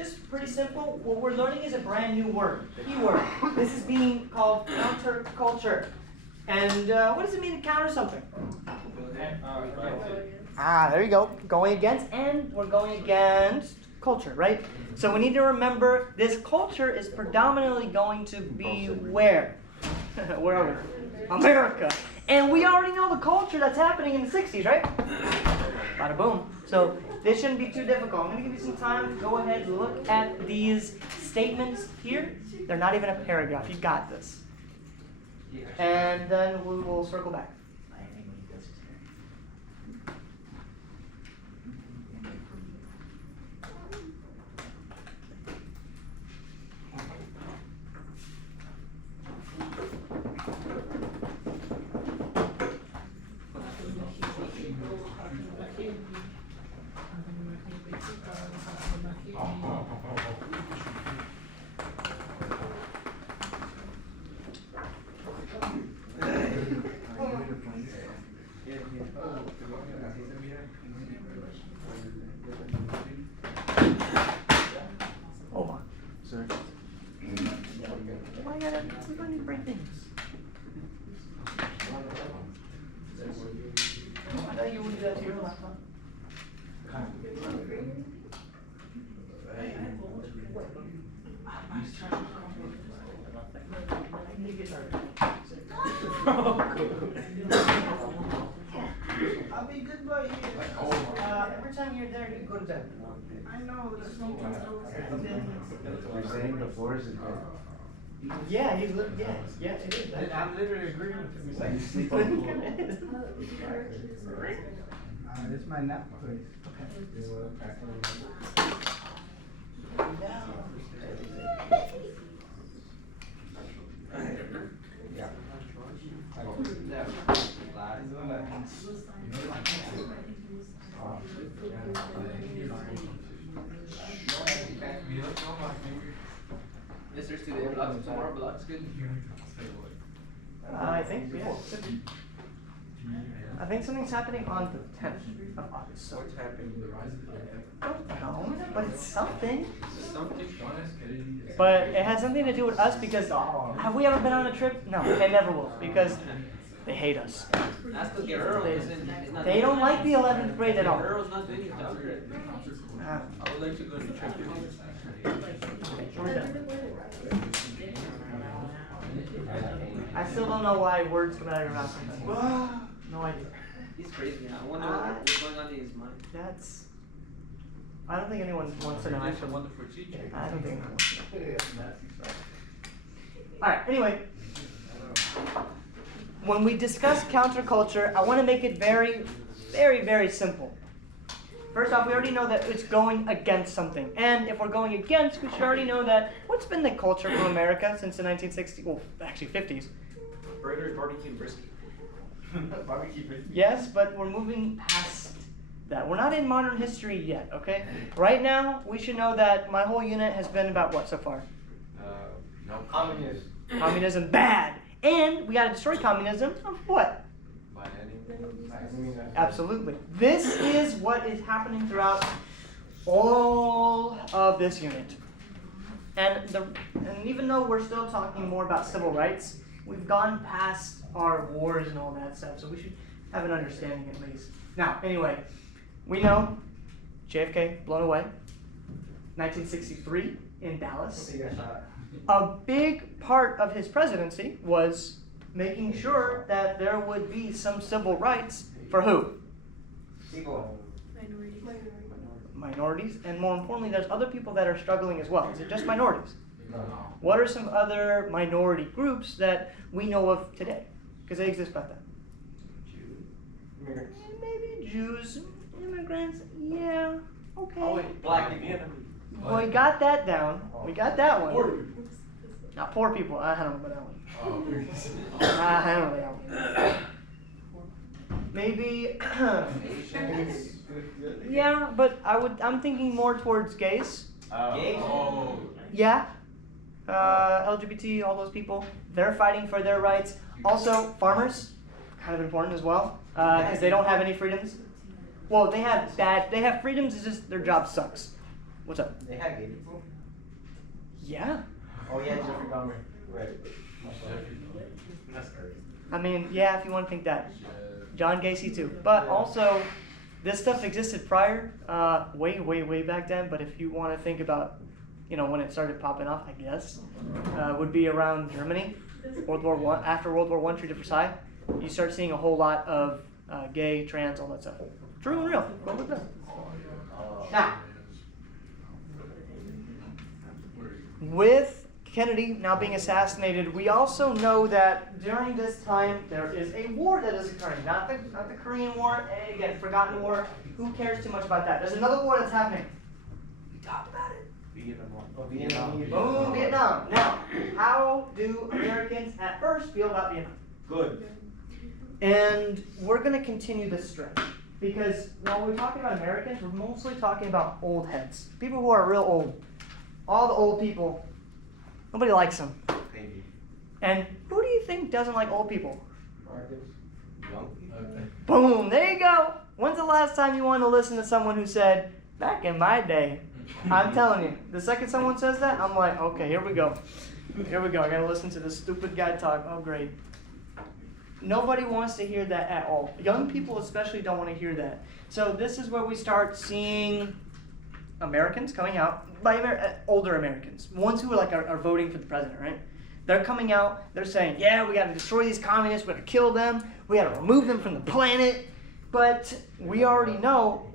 just pretty simple. What we're learning is a brand new word, keyword. This is being called counterculture. And what does it mean to counter something? There you go. Going against, and we're going against culture, right? So we need to remember this culture is predominantly going to be where? Where are we? America. And we already know the culture that's happening in the 60s, right? Bada boom. So this shouldn't be too difficult. I'm going to give you some time to go ahead and look at these statements here. They're not even a paragraph. You got this. And then we will circle back. Hold on. Sir. Why gotta break things? I thought you would do that to your laptop. I'll be good boy here. Every time you're there, you go to bed. I know. You're saying the floor is good. Yeah, it is. I'm literally agreeing with him. You sleep on the floor. This is my nap place. I think, yeah. I think something's happening on the 10th of August. So. What's happening? I don't know, but it's something. But it has something to do with us because have we ever been on a trip? No, they never will because they hate us. They don't like the 11th grade at all. I would like to go on a trip. We're done. I still don't know why words come out of your mouth sometimes. No idea. He's crazy. I wonder what's going on in his mind. I don't think anyone wants to know. He's a wonderful teacher. I don't think anyone wants to know. Alright, anyway. When we discuss counterculture, I want to make it very, very, very simple. First off, we already know that it's going against something. And if we're going against, we should already know that what's been the culture from America since the 1960s, well, actually 50s. Burgers, barbecue, brisket. Barbecue, brisket. Yes, but we're moving past that. We're not in modern history yet, okay? Right now, we should know that my whole unit has been about what so far? No communism. Communism, bad. And we gotta destroy communism of what? Absolutely. This is what is happening throughout all of this unit. And even though we're still talking more about civil rights, we've gone past our wars and all that stuff, so we should have an understanding at least. Now, anyway, we know JFK blown away, 1963 in Dallas. A big part of his presidency was making sure that there would be some civil rights for who? People. Minorities, and more importantly, there's other people that are struggling as well. Is it just minorities? No. What are some other minority groups that we know of today? Because they exist back then. Maybe Jews, immigrants, yeah, okay. Oh, wait, black and Vietnamese. Well, we got that down. We got that one. Not poor people. I don't know about that one. I don't know that one. Maybe. Yeah, but I'm thinking more towards gays. Gays? Yeah. LGBT, all those people. They're fighting for their rights. Also, farmers, kind of important as well, because they don't have any freedoms. Well, they have freedoms. It's just their job sucks. What's up? They had gay people? Yeah. Oh yeah, Jeffrey Dahmer. Right. That's crazy. I mean, yeah, if you want to think that. John Gacy too. But also, this stuff existed prior, way back then. But if you want to think about, when it started popping off, I guess, would be around Germany, World War I. After World War I, Treaty of Versailles, you start seeing a whole lot of gay, trans, all that stuff. True and real. Go with that. Now, with Kennedy now being assassinated, we also know that during this time there is a war that is occurring. Not the Korean War, again, forgotten war. Who cares too much about that? There's another war that's happening. We talked about it. Vietnam. Boom, Vietnam. Now, how do Americans at first feel about Vietnam? Good. And we're going to continue this stretch. Because when we're talking about Americans, we're mostly talking about old heads. People who are real old. All the old people. Nobody likes them. Maybe. And who do you think doesn't like old people? Young people. Boom, there you go. When's the last time you wanted to listen to someone who said, back in my day? I'm telling you, the second someone says that, I'm like, okay, here we go. Here we go. I gotta listen to this stupid guy talk. Oh, great. Nobody wants to hear that at all. Young people especially don't want to hear that. So this is where we start seeing Americans coming out, by older Americans, ones who are voting for the president, right? They're coming out, they're saying, yeah, we gotta destroy these communists, we gotta kill them, we gotta remove them from the planet. But we already know,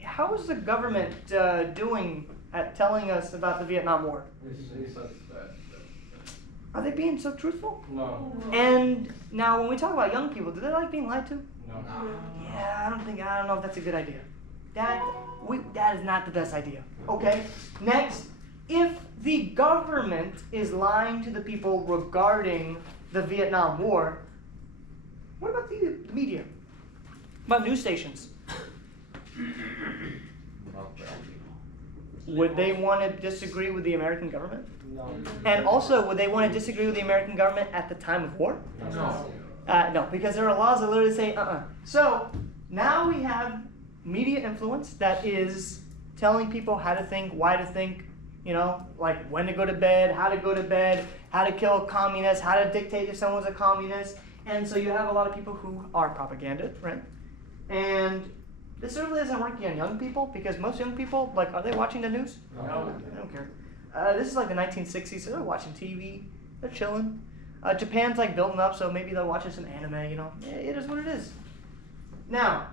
how is the government doing at telling us about the Vietnam War? Are they being so truthful? No. And now when we talk about young people, do they like being lied to? No. Yeah, I don't know if that's a good idea. That is not the best idea. Okay, next, if the government is lying to the people regarding the Vietnam War, what about the media? What about news stations? Would they want to disagree with the American government? No. And also, would they want to disagree with the American government at the time of war? No. No, because there are laws that literally say, So, now we have media influence that is telling people how to think, why to think, like when to go to bed, how to kill communists, how to dictate if someone's a communist. And so you have a lot of people who are propaganda, right? And this really isn't working on young people because most young people, are they watching the news? No. They don't care. This is like the 1960s, so they're watching TV, they're chilling. Japan's building up, so maybe they're watching some anime, It is what it is. Now,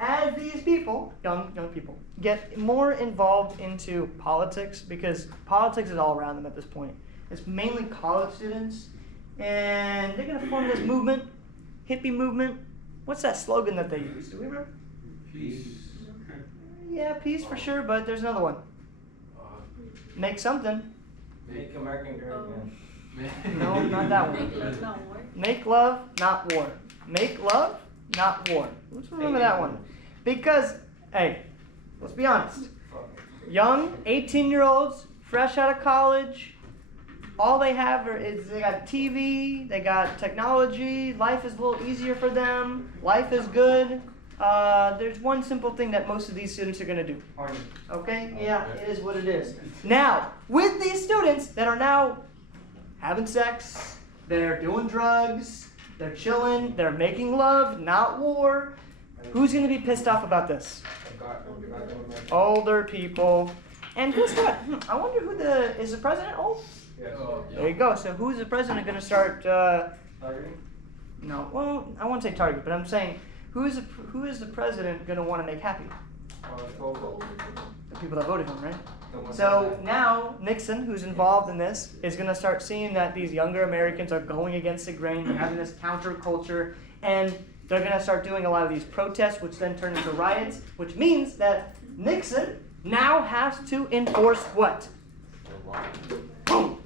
as these people, young people, get more involved into politics, because politics is all around them at this point. It's mainly college students, and they're going to form this movement, hippie movement. What's that slogan that they use? Do we remember? Peace. Yeah, peace for sure, but there's another one. Make something. Make American great again. No, not that one. Make love, not war. Make love, not war. Let's remember that one. Because, hey, let's be honest. Young, 18-year-olds, fresh out of college, all they have is they got TV, they got technology, life is a little easier for them, life is good. There's one simple thing that most of these students are going to do. Okay? Yeah, it is what it is. Now, with these students that are now having sex, they're doing drugs, they're chilling, they're making love, not war, who's going to be pissed off about this? Older people. And guess what? I wonder is the president old? Yes. There you go. So who's the president going to start? Targeting? No, well, I won't say target, but I'm saying who is the president going to want to make happy? The people that voted for him, right? So now Nixon, who's involved in this, is going to start seeing that these younger Americans are going against the grain, they're having this counterculture, and they're going to start doing a lot of these protests, which then turn into riots, which means that Nixon now has to enforce what? Boom.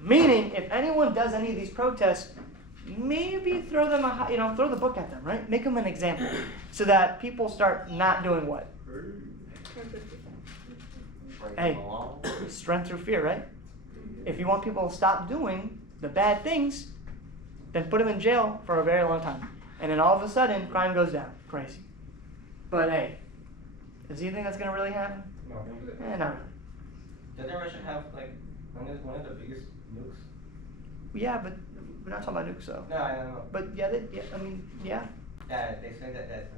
Meaning, if anyone does any of these protests, maybe throw the book at them, right? Make them an example, so that people start not doing what? Hey, strength through fear, right? If you want people to stop doing the bad things, then put them in jail for a very long time. And then all of a sudden, crime goes down. Crazy. But hey, does he think that's going to really happen? No. Not really. Doesn't Russia have like one of the biggest nukes? Yeah, but we're not talking about nukes, though. No, I don't know. But yeah, I mean, yeah. Yeah, they say that.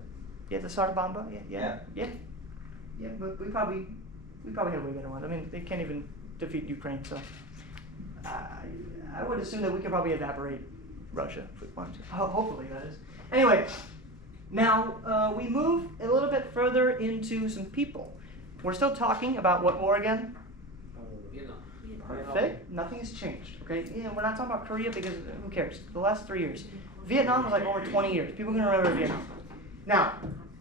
Yeah, the Sarabamba, Yeah. Yeah, but we probably have way better ones. I mean, they can't even defeat Ukraine, so I would assume that we could probably evaporate Russia if we want to. Hopefully, that is. Anyway, now we move a little bit further into some people. We're still talking about what war again? Perfect. Nothing has changed. Okay. Yeah, we're not talking about Korea because who cares? The last 3 years. Vietnam was like over 20 years. People are gonna remember Vietnam. Now,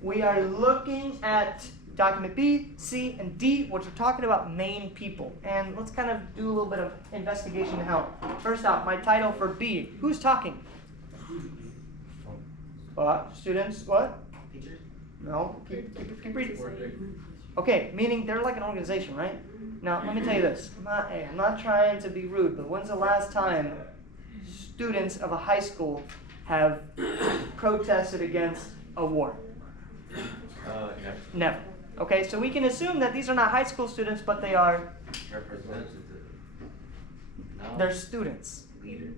we are looking at document B, C, and D, which are talking about main people. And let's kind of do a little bit of investigation to help. First out, my title for B. Who's talking? What? Students? What? Teachers? No. Keep reading. Okay, meaning they're like an organization, right? Now, let me tell you this. I'm not trying to be rude, but when's the last time students of a high school have protested against a war? Never. Never. Okay, so we can assume that these are not high school students, but they are, Representative. No. they're students. Leader.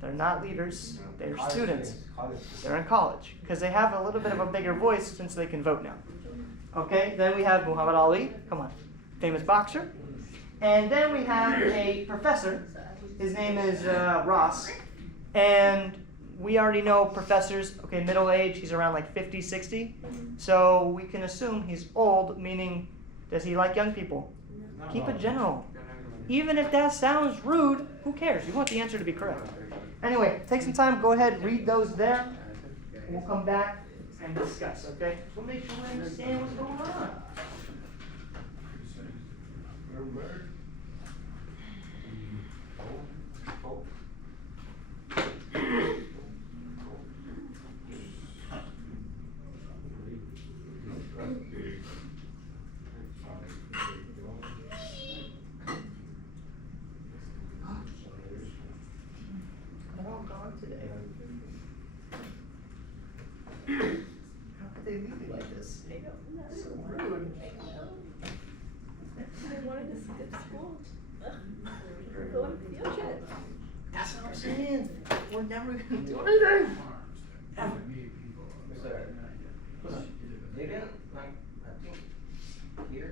They're not leaders, they're College students. College. They're in college, because they have a little bit of a bigger voice since they can vote now. Okay, then we have Muhammad Ali, come on, famous boxer. And then we have a professor, his name is Ross. And we already know professors, okay, middle age, he's around like 50, 60. So we can assume he's old, meaning, does he like young people? Keep it general. Even if that sounds rude, who cares? You want the answer to be correct. Anyway, take some time, go ahead, read those there. We'll come back and discuss, okay? We'll make sure we understand what's going on. They're all gone today. How could they leave me like this? So rude. I wanted to skip school. We're going to field trip. That's what I'm saying. We're never gonna do anything. Ever. They didn't like, I think here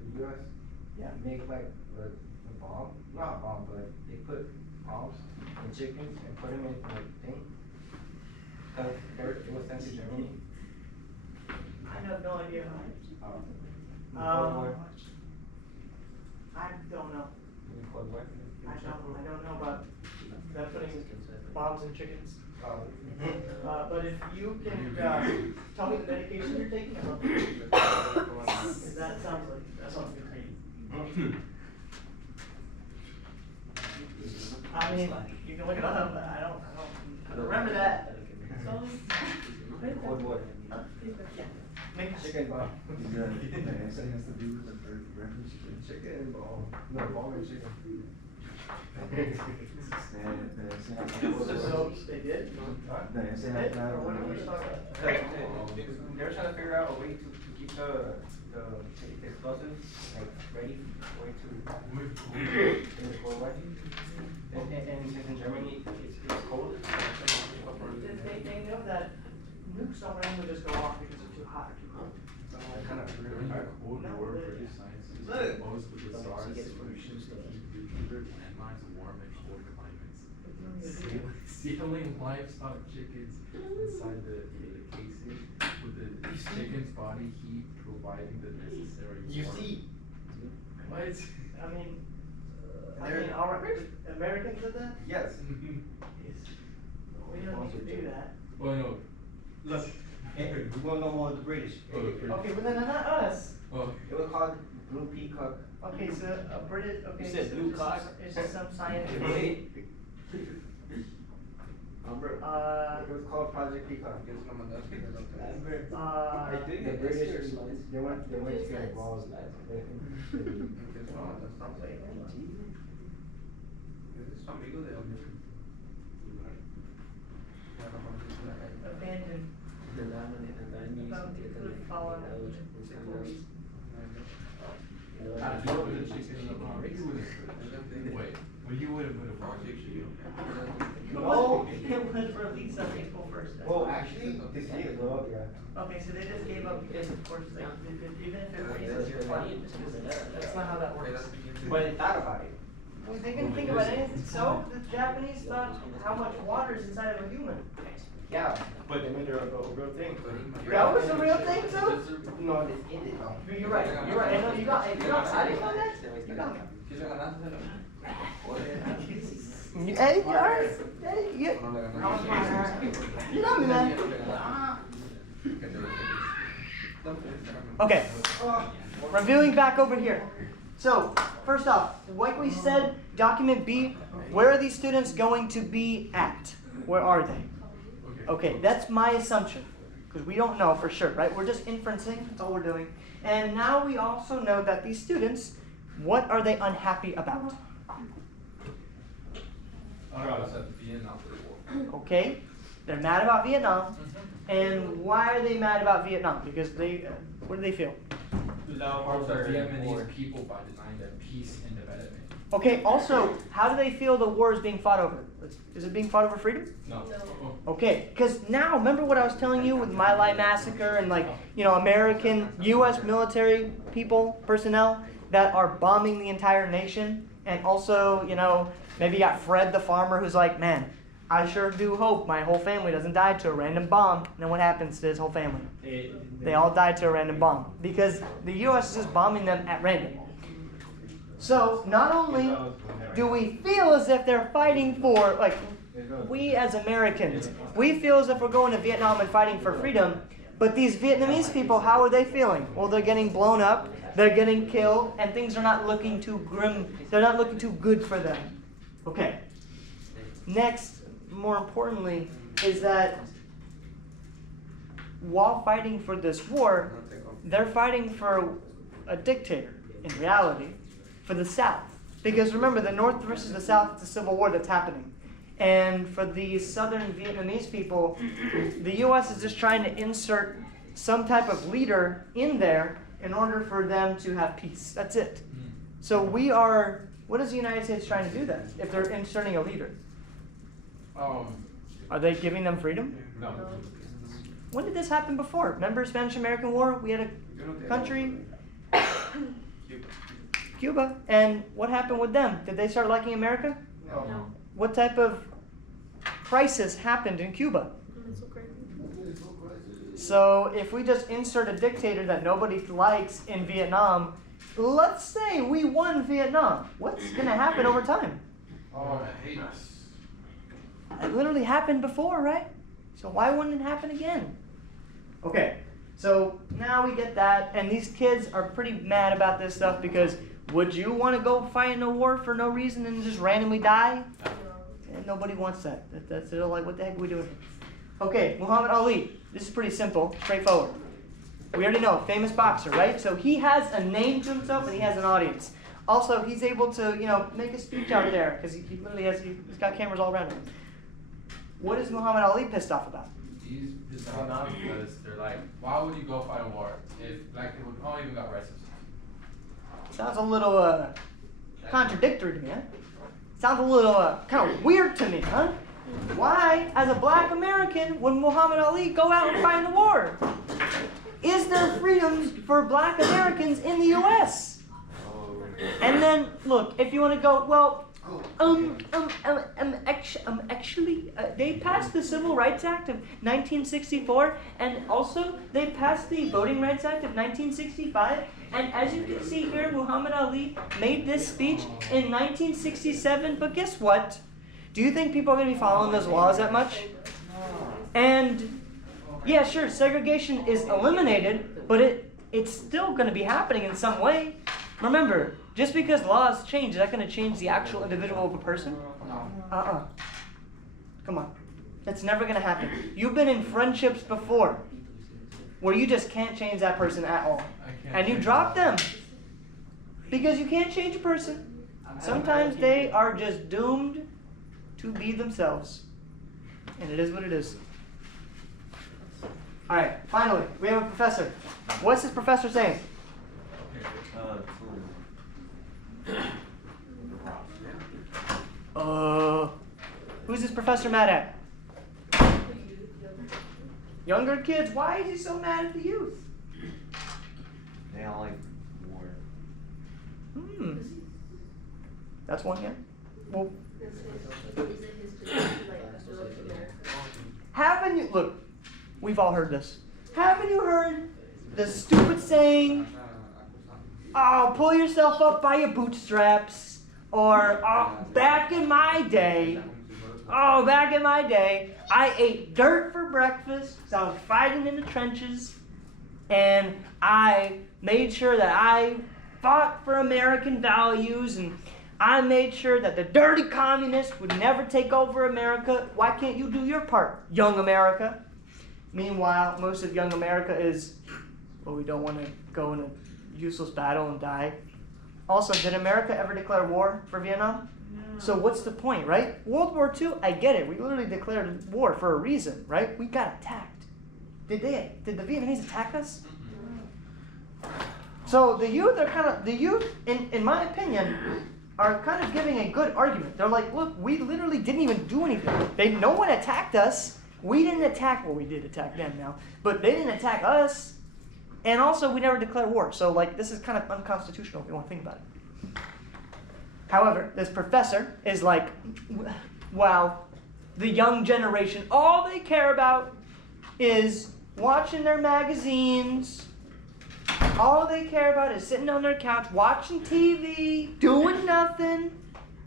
in the U.S. Yeah. make like a bomb, not a bomb, but they put bombs in chickens and put them in like thing. Cause it was sent to Germany. I have no idea. Cold War. I don't know. In the Cold War. I don't know about them putting bombs in chickens. But if you can tell me the medication you're taking, I'd love to. Because that sounds good to me. I mean, you can look it up, but I don't remember that. Cold War. Chicken bomb. Chicken bomb. No, bomb and chicken. So they did? Or what are we talking about? They were trying to figure out a way to keep the explosives like ready way to in the Cold War. And since in Germany it's cold. They know that nukes don't randomly just go off because they're too hot or too cold. Kind of Cold War British scientists proposed with the SARS solutions to keep nuclear landmines warm in cold climates. Sealing livestock chickens inside the casing with the chicken's body heat providing the necessary You warmth. see. What? I mean, all right, Americans did that? Yes. We don't need to do that. Oh no. Look, we want to know more of the British. Okay, but then not us. Oh. It was called Blue Peacock. Okay, so a British, okay. You said blue cock? It's just some scientific. It was called Project Peacock. I think the British, they went to get involved. Abandoned. About to follow Wait, well you would have put a barbecue. No, it was released on April 1st. Well, actually, this year, though, yeah. Okay, so they just gave up because, of course, like, even if it freezes your body, that's not how that works. But they thought about it. Well, they didn't think about anything. So the Japanese thought how much water is inside of a human. Yeah, but they made it a real thing. That was a real thing, too? No, this ended though. You're right. You're right. I know you got. I didn't know that. You got me. Hey, you alright? Hey, you got me, man. Okay. Reviewing back over here. So, first off, like we said, document B, where are these students going to be at? Where are they? Okay, that's my assumption, because we don't know for sure, right? We're just inferencing, that's all we're doing. And now we also know that these students, what are they unhappy about? Okay, they're mad about Vietnam. And why are they mad about Vietnam? Because they, what do they feel? Harms the Vietnamese people by denying their peace and development. Okay, also, how do they feel the war is being fought over? Is it being fought over freedom? No. Okay, because now, remember what I was telling you with My Lai Massacre and American U.S. military people, personnel, that are bombing the entire nation? And also, maybe you got Fred the farmer who's like, man, I sure do hope my whole family doesn't die to a random bomb. And then what happens to his whole family? They all die to a random bomb. Because the U.S. is just bombing them at random. So, not only do we feel as if they're fighting for, we as Americans, we feel as if we're going to Vietnam and fighting for freedom, but these Vietnamese people, how are they feeling? Well, they're getting blown up, they're getting killed, and things are not looking too grim, they're not looking too good for them. Okay. Next, more importantly, is that while fighting for this war, they're fighting for a dictator, in reality, for the South. Because remember, the North versus the South is a civil war that's happening. And for the southern Vietnamese people, the U.S. is just trying to insert some type of leader in there in order for them to have peace. That's it. So what is the United States trying to do then, if they're inserting a leader? Are they giving them freedom? No. When did this happen before? Remember Spanish-American War? We had a country, Cuba, and what happened with them? Did they start liking America? No. What type of crisis happened in Cuba? So if we just insert a dictator that nobody likes in Vietnam, let's say we won Vietnam, what's going to happen over time? Oh, I hate us. It literally happened before, right? So why wouldn't it happen again? Okay, so now we get that, and these kids are pretty mad about this stuff because would you want to go fight in a war for no reason and just randomly die? And nobody wants that. They're like, what the heck are we doing here? Okay, Muhammad Ali. This is pretty simple, straightforward. We already know, famous boxer, right? So he has a name to himself and he has an audience. Also, he's able to, make a speech out there because he literally he's got cameras all around him. What is Muhammad Ali pissed off about? He's pissed off because they're like, why would you go fight a war if black people don't even got racist? Sounds a little contradictory to me, huh? Sounds a little kind of weird to me, huh? Why, as a black American, would Muhammad Ali go out and fight in the war? Is there freedoms for black Americans in the U.S.? And then, look, if you want to go, well, actually, they passed the Civil Rights Act of 1964, and also they passed the Voting Rights Act of 1965, and as you can see here, Muhammad Ali made this speech in 1967, but guess what? Do you think people are going to be following those laws that much? And, yeah, sure, segregation is eliminated, but it's still going to be happening in some way. Remember, just because laws change, is that going to change the actual individual of a person? Come on. That's never going to happen. You've been in friendships before where you just can't change that person at all. And you drop them because you can't change a person. Sometimes they are just doomed to be themselves. And it is what it is. All right, finally, we have a professor. What's this professor saying? Who's this professor mad at? Younger kids? Why is he so mad at the youth? They all like war. That's one, yeah. Well, haven't you, look, we've all heard this. Haven't you heard the stupid saying, oh, pull yourself up by your bootstraps, or oh, back in my day, I ate dirt for breakfast because I was fighting in the trenches, and I made sure that I fought for American values, and I made sure that the dirty communists would never take over America. Why can't you do your part, young America? Meanwhile, most of young America is, well, we don't want to go in a useless battle and die. Also, did America ever declare war for Vietnam? No. So what's the point, right? World War II, I get it. We literally declared war for a reason, right? We got attacked. Did the Vietnamese attack us? So the youth are in my opinion, are kind of giving a good argument. They're like, look, we literally didn't even do anything. No one attacked us. We didn't attack, well, we did attack them now, but they didn't attack us. And also, we never declared war. So, like, this is kind of unconstitutional if you want to think about it. However, this professor is like, wow, the young generation, all they care about is watching their magazines. All they care about is sitting on their couch, watching TV, doing nothing,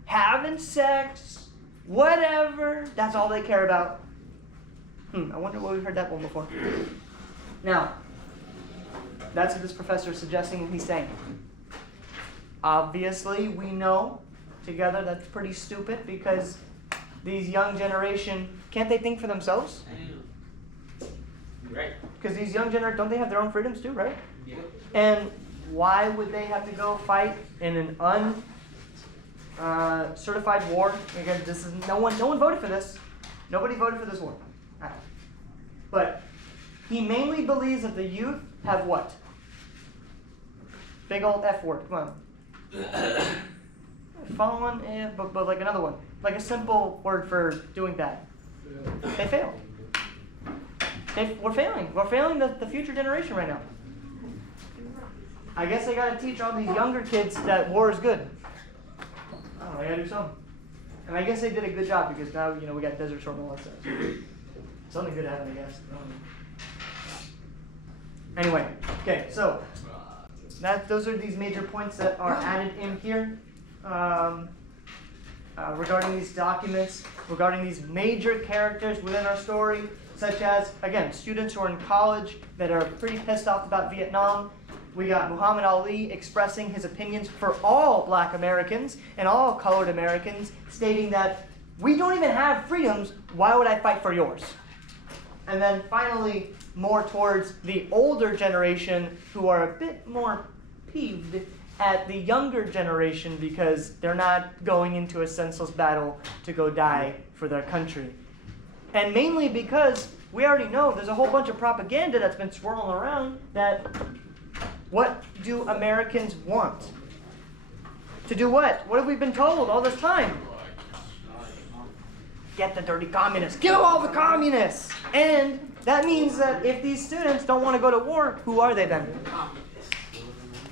having sex, whatever. That's all they care about. I wonder where we've heard that one before. Now, that's what this professor is suggesting and he's saying. Obviously, we know together that's pretty stupid because these young generation, can't they think for themselves? Right. Because these young generation, don't they have their own freedoms too, right? Yeah. And why would they have to go fight in an certified war? Again, this is no one voted for this. Nobody voted for this war. But he mainly believes that the youth have what? Big old F word. Come on. Fallen, but like another one. Like a simple word for doing bad. They failed. We're failing. We're failing the future generation right now. I guess I gotta teach all these younger kids that war is good. Oh, I gotta do something. And I guess they did a good job because now, we got Desert Storm and all that stuff. Something good happened, I guess. Anyway, okay, so those are these major points that are added in here regarding these documents, regarding these major characters within our story, such as, again, students who are in college that are pretty pissed off about Vietnam. We got Muhammad Ali expressing his opinions for all black Americans and all colored Americans, stating that we don't even have freedoms, why would I fight for yours? And then finally, more towards the older generation who are a bit more peeved at the younger generation because they're not going into a senseless battle to go die for their country. And mainly because we already know there's a whole bunch of propaganda that's been swirling around that what do Americans want? To do what? What have we been told all this time? Get the dirty communists. Kill all the communists! And that means that if these students don't want to go to war, who are they then?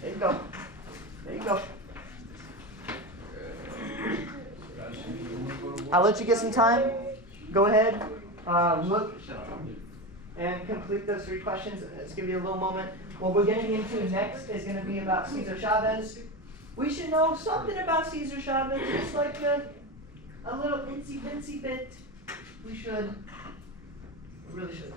There you go. There you go. I'll let you get some time. Go ahead, look, and complete those 3 questions. Let's give you a little moment. What we're getting into next is going to be about Cesar Chavez. We should know something about Cesar Chavez, just like a little incy-bincy bit. We should. We really should.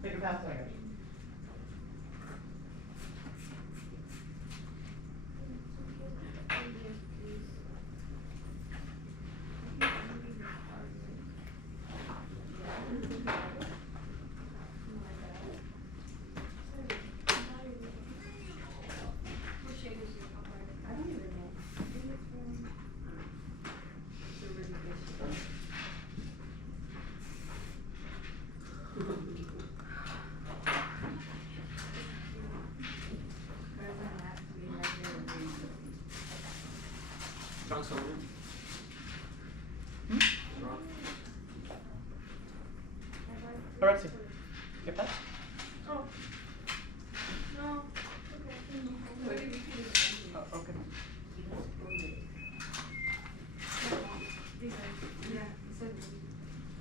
Take a pass, I got you. Alright, see. Get that? Oh. No. Okay. Oh, okay.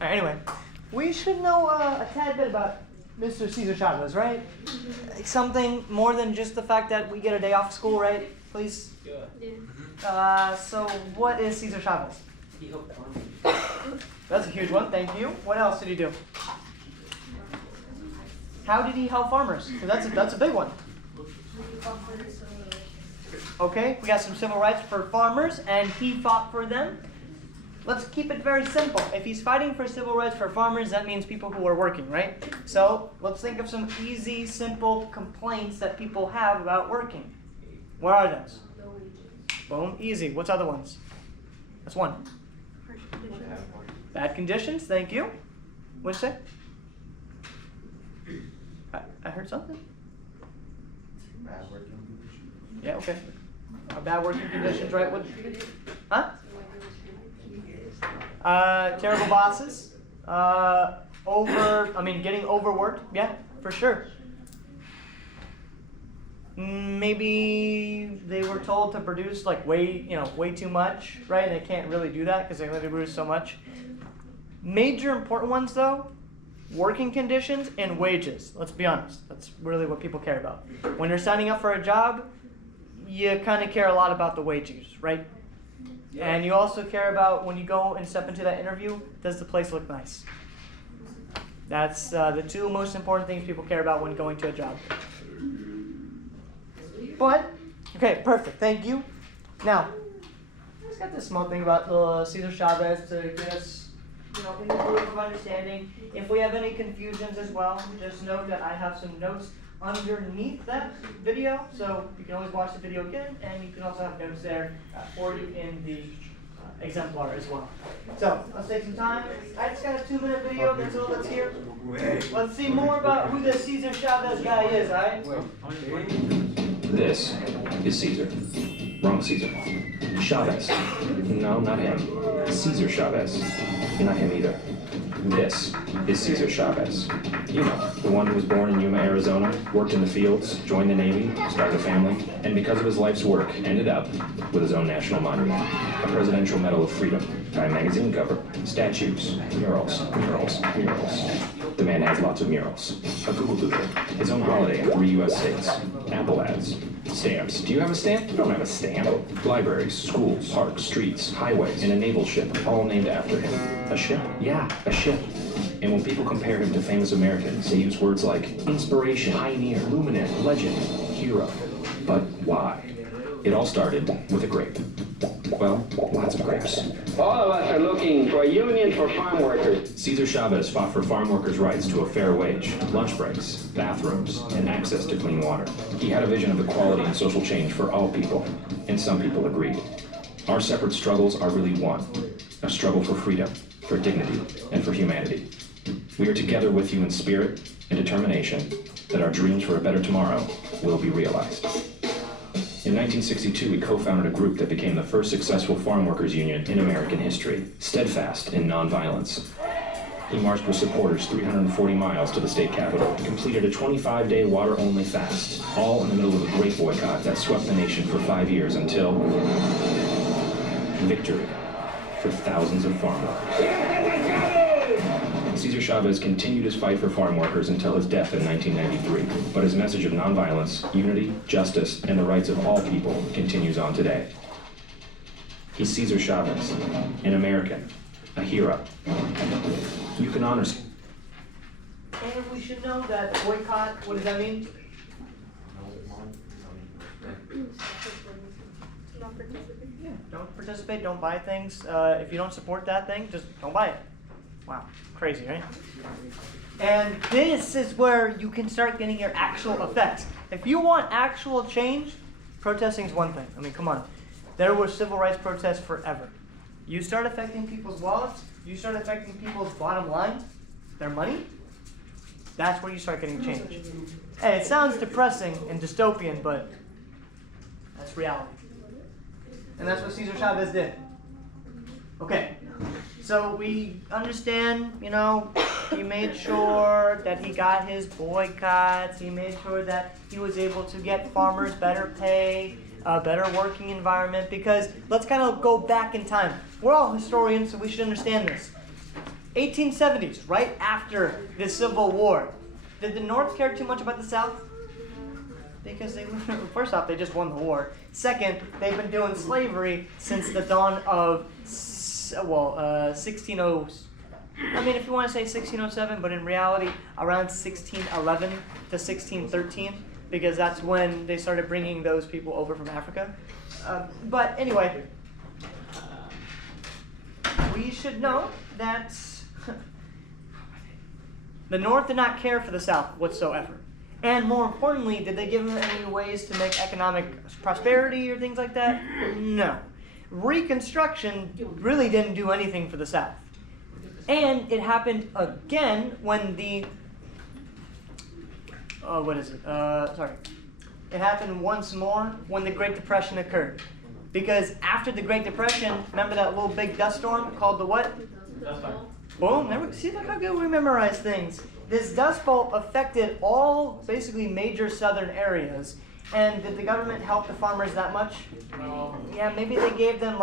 Alright, anyway, we should know a tad bit about Mr. Cesar Chavez, right? Something more than just the fact that we get a day off school, right? Please? Yeah. So what is Cesar Chavez? He helped farmers. That's a huge one, thank you. What else did he do? How did he help farmers? 'Cause that's a big one. Okay, we got some civil rights for farmers, and he fought for them. Let's keep it very simple. If he's fighting for civil rights for farmers, that means people who are working, right? So let's think of some easy, simple complaints that people have about working. What are those? Boom, easy. What's other ones? That's one. Bad conditions, thank you. What'd you say? I heard something. Bad working conditions. Yeah, okay. Bad working conditions, right? What? Huh? Terrible bosses. Getting overworked. Yeah, for sure. Maybe they were told to produce like way too much, right? And they can't really do that because they only produce so much. Major important ones though, working conditions and wages. Let's be honest. That's really what people care about. When you're signing up for a job, you kind of care a lot about the wages, right? Yeah. And you also care about when you go and step into that interview, does the place look nice? That's the two most important things people care about when going to a job. But, okay, perfect, thank you. Now, I just got this small thing about Cesar Chavez to get us, in the groove of understanding. If we have any confusions as well, just note that I have some notes underneath that video, so you can always watch the video again, and you can also have notes there for you in the exemplar as well. So, let's take some time. I just got a 2-minute video, that's all that's here. Let's see more about who this Cesar Chavez guy is, alright? This is Caesar. Wrong Caesar. Chavez. No, not him. Cesar Chavez. Not him either. This is Cesar Chavez. You know, the one who was born in Yuma, Arizona, worked in the fields, joined the Navy, started a family, and because of his life's work, ended up with his own national monument. A Presidential Medal of Freedom, Time magazine cover, statues, murals. The man has lots of murals. A Google Doodle, his own holiday in 3 U.S. states, Apple ads, stamps. Do you have a stamp? You don't have a stamp. Libraries, schools, parks, streets, highways, and a naval ship, all named after him. A ship? Yeah, a ship. And when people compare him to famous Americans, they use words like inspiration, pioneer, luminary, legend, hero. But why? It all started with a grape. Well, lots of grapes. All of us are looking for a union for farm workers. Cesar Chavez fought for farm workers' rights to a fair wage, lunch breaks, bathrooms, and access to clean water. He had a vision of equality and social change for all people, and some people agreed. Our separate struggles are really one, a struggle for freedom, for dignity, and for humanity. We are together with you in spirit and determination that our dreams for a better tomorrow will be realized. In 1962, we co-founded a group that became the first successful farm workers union in American history, steadfast in nonviolence. He marched with supporters 340 miles to the state capitol and completed a 25-day water-only fast, all in the middle of a great boycott that swept the nation for 5 years until victory for thousands of farm workers. Cesar Chavez continued his fight for farm workers until his death in 1993, but his message of nonviolence, unity, justice, and the rights of all people continues on today. He's Cesar Chavez, an American, a hero. You can honor him. And we should know that boycott, what does that mean? Yeah, don't participate, don't buy things. If you don't support that thing, just don't buy it. Wow, crazy, right? And this is where you can start getting your actual effects. If you want actual change, protesting is one thing. I mean, come on. There were civil rights protests forever. You start affecting people's wallets, you start affecting people's bottom line, their money, that's where you start getting change. And it sounds depressing and dystopian, but that's reality. And that's what Cesar Chavez did. Okay, so we understand, you know, he made sure that he got his boycotts, he made sure that he was able to get farmers better pay, a better working environment, because let's kind of go back in time. We're all historians, so we should understand this. 1870s, right after the Civil War. Did the North care too much about the South? Because they, first off, they just won the war. Second, they've been doing slavery since the dawn of, 1600. I mean, if you want to say 1607, but in reality, around 1611 to 1613, because that's when they started bringing those people over from Africa. But anyway, we should know that the North did not care for the South whatsoever. And more importantly, did they give them any ways to make economic prosperity or things like that? No. Reconstruction really didn't do anything for the South. And it happened again when the... It happened once more when the Great Depression occurred. Because after the Great Depression, remember that little big dust storm called the what? Dust Bowl. Boom. See, look how good we memorize things. This dust bowl affected all basically major southern areas. And did the government help the farmers that much? Yeah, maybe they gave them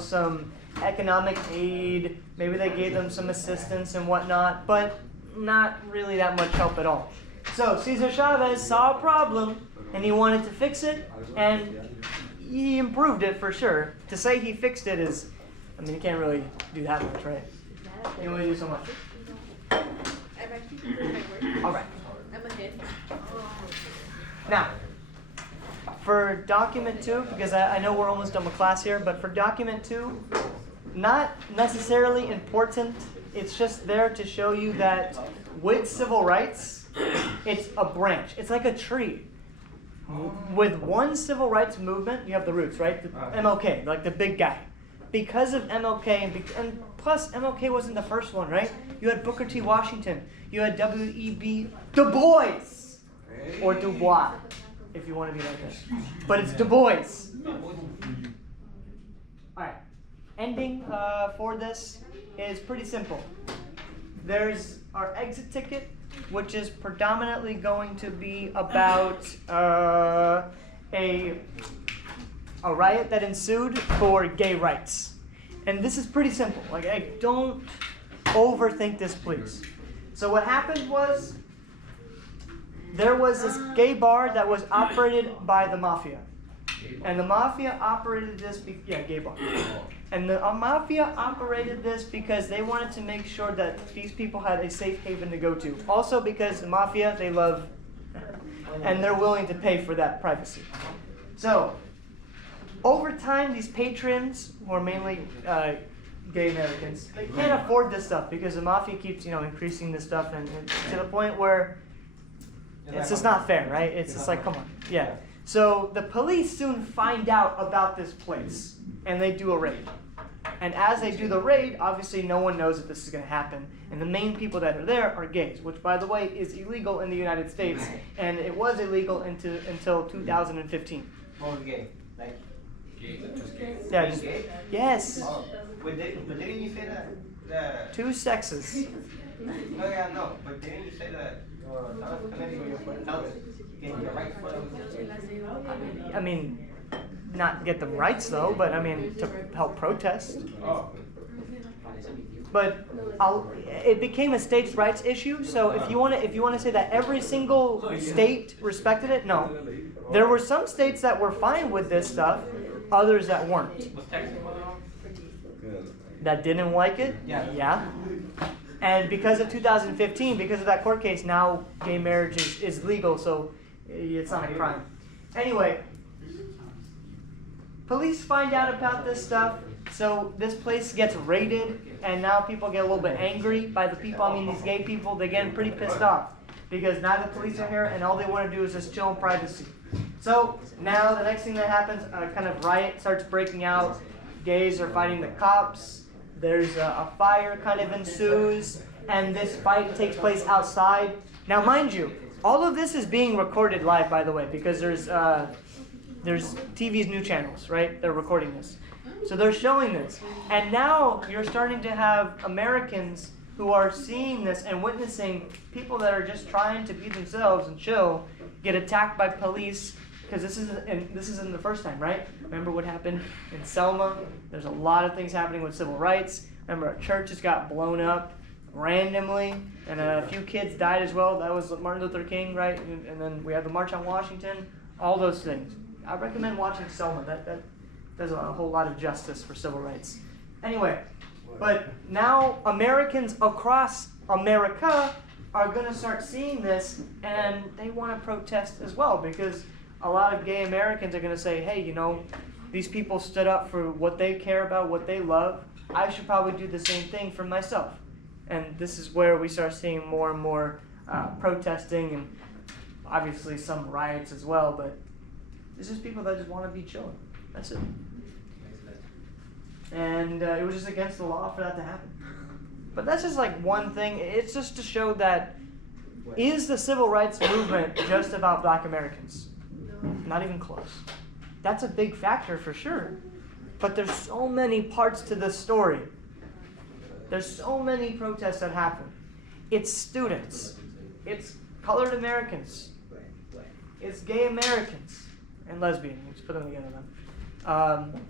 some economic aid. Maybe they gave them some assistance and whatnot, but not really that much help at all. So Cesar Chavez saw a problem and he wanted to fix it, and he improved it for sure. To say he fixed it is, I mean, you can't really do that much, right? You can only do so much. I'm actually doing my work. All right. I'm ahead. Now, for document 2, because I know we're almost done with class here, but for document 2, not necessarily important. It's just there to show you that with civil rights, it's a branch. It's like a tree. With one civil rights movement, you have the roots, right? The MLK, like the big guy. Because of MLK, and plus MLK wasn't the first one, right? You had Booker T. Washington. You had W.E.B. Du Bois. Or Du Bois, if you want to be like this. But it's Du Bois. Alright. Ending for this is pretty simple. There's our exit ticket, which is predominantly going to be about a riot that ensued for gay rights. And this is pretty simple. Don't overthink this, please. So what happened was, there was this gay bar that was operated by the mafia. And the mafia operated this, gay bar. And the mafia operated this because they wanted to make sure that these people had a safe haven to go to. Also because the mafia, they love, and they're willing to pay for that privacy. So, over time, these patrons, who are mainly gay Americans, they can't afford this stuff because the mafia keeps, increasing this stuff, and to the point where it's just not fair, right? It's just like, come on, yeah. So the police soon find out about this place, and they do a raid. And as they do the raid, obviously no one knows that this is going to happen. And the main people that are there are gays, which, by the way, is illegal in the United States, and it was illegal until 2015. What was gay? Like Gay, just gay. Yeah, being gay? yes. Oh, but didn't you say that that. 2 sexes. No, yeah, no, but didn't you say that South America was getting the rights for them? I mean, not get the rights though, but I mean to help protest. Oh. But it became a states' rights issue. So if you want to say that every single state respected it, no. There were some states that were fine with this stuff, others that weren't. Was Texas one of them? That didn't like it. Yeah. And because of 2015, because of that court case, now gay marriage is legal, so it's not a crime. Anyway, police find out about this stuff, so this place gets raided, and now people get a little bit angry by the people. I mean, these gay people, they're getting pretty pissed off because now the police are here, and all they want to do is just chill in privacy. So now the next thing that happens, a kind of riot starts breaking out. Gays are fighting the cops. There's a fire kind of ensues, and this fight takes place outside. Now, mind you, all of this is being recorded live, by the way, because there's TV's new channels, right? They're recording this. So they're showing this. And now you're starting to have Americans who are seeing this and witnessing people that are just trying to be themselves and chill get attacked by police. Because this isn't the first time, right? Remember what happened in Selma? There's a lot of things happening with civil rights. Remember, a church just got blown up randomly, and a few kids died as well. That was Martin Luther King, right? And then we had the March on Washington. All those things. I recommend watching Selma. That does a whole lot of justice for civil rights. Anyway, but now Americans across America are going to start seeing this, and they want to protest as well, because a lot of gay Americans are going to say, hey, you know, these people stood up for what they care about, what they love. I should probably do the same thing for myself. And this is where we start seeing more and more protesting, and obviously some riots as well, but it's just people that just want to be chilling. That's it. And it was just against the law for that to happen. But that's just like one thing. It's just to show that, is the civil rights movement just about black Americans? Not even close. That's a big factor for sure. But there's so many parts to this story. There's so many protests that happen. It's students. It's colored Americans. It's gay Americans. And lesbian. Let's put them together then.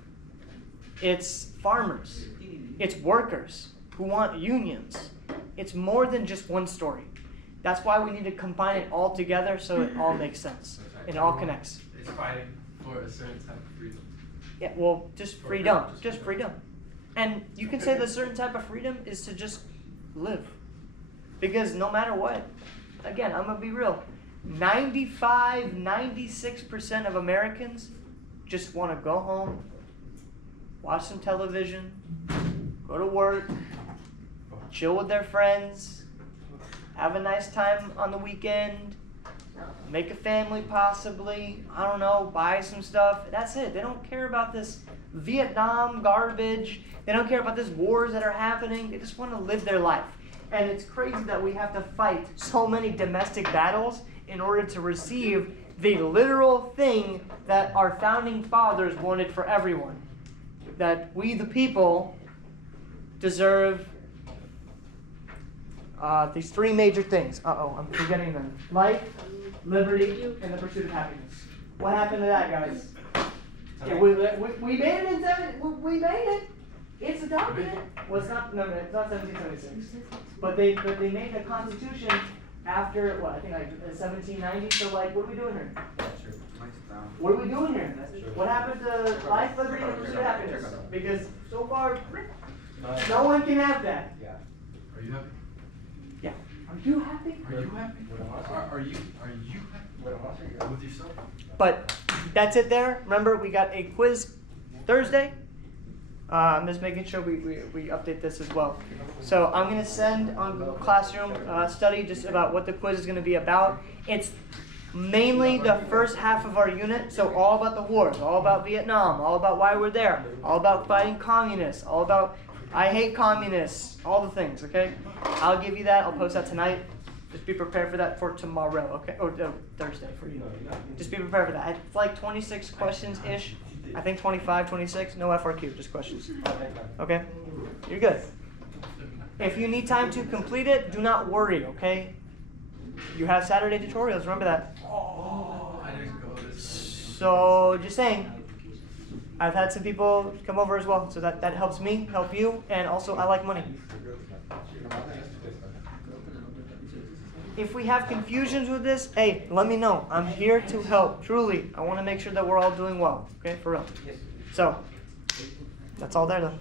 It's farmers. It's workers who want unions. It's more than just one story. That's why we need to combine it all together so it all makes sense. It all connects. It's fighting for a certain type of freedom. Yeah, well, just freedom. Just freedom. And you can say the certain type of freedom is to just live. Because no matter what, again, I'm going to be real. 95, 96% of Americans just want to go home, watch some television, go to work, chill with their friends, have a nice time on the weekend, make a family possibly, I don't know, buy some stuff. That's it. They don't care about this Vietnam garbage. They don't care about these wars that are happening. They just want to live their life. And it's crazy that we have to fight so many domestic battles in order to receive the literal thing that our founding fathers wanted for everyone. That we, the people, deserve these 3 major things. I'm forgetting them. Life, liberty, and the pursuit of happiness. What happened to that, guys? Yeah, we made it in we made it. It's adopted. Well, it's not 1776. But they made the Constitution after, what, I think like 1790. So like, what are we doing here? What are we doing here? What happened to life, liberty, and the pursuit of happiness? Because so far, no one can have that. Are you happy? Yeah. Are you happy? Are you happy? Are you happy with yourself? But that's it there. Remember, we got a quiz Thursday. I'm just making sure we update this as well. So I'm going to send on Google Classroom study just about what the quiz is going to be about. It's mainly the first half of our unit, so all about the wars, all about Vietnam, all about why we're there, all about fighting communists, all about I hate communists, all the things, okay? I'll give you that. I'll post that tonight. Just be prepared for that for tomorrow, okay? Or Thursday for you. Just be prepared for that. It's like 26 questions-ish. I think 25, 26. No FRQ, just questions. Okay? You're good. If you need time to complete it, do not worry, okay? You have Saturday tutorials, remember that. Oh, I didn't go this way. So, just saying, I've had some people come over as well, so that helps me, help you, and also I like money. If we have confusions with this, hey, let me know. I'm here to help, truly. I want to make sure that we're all doing well, okay, for real. So, that's all there though.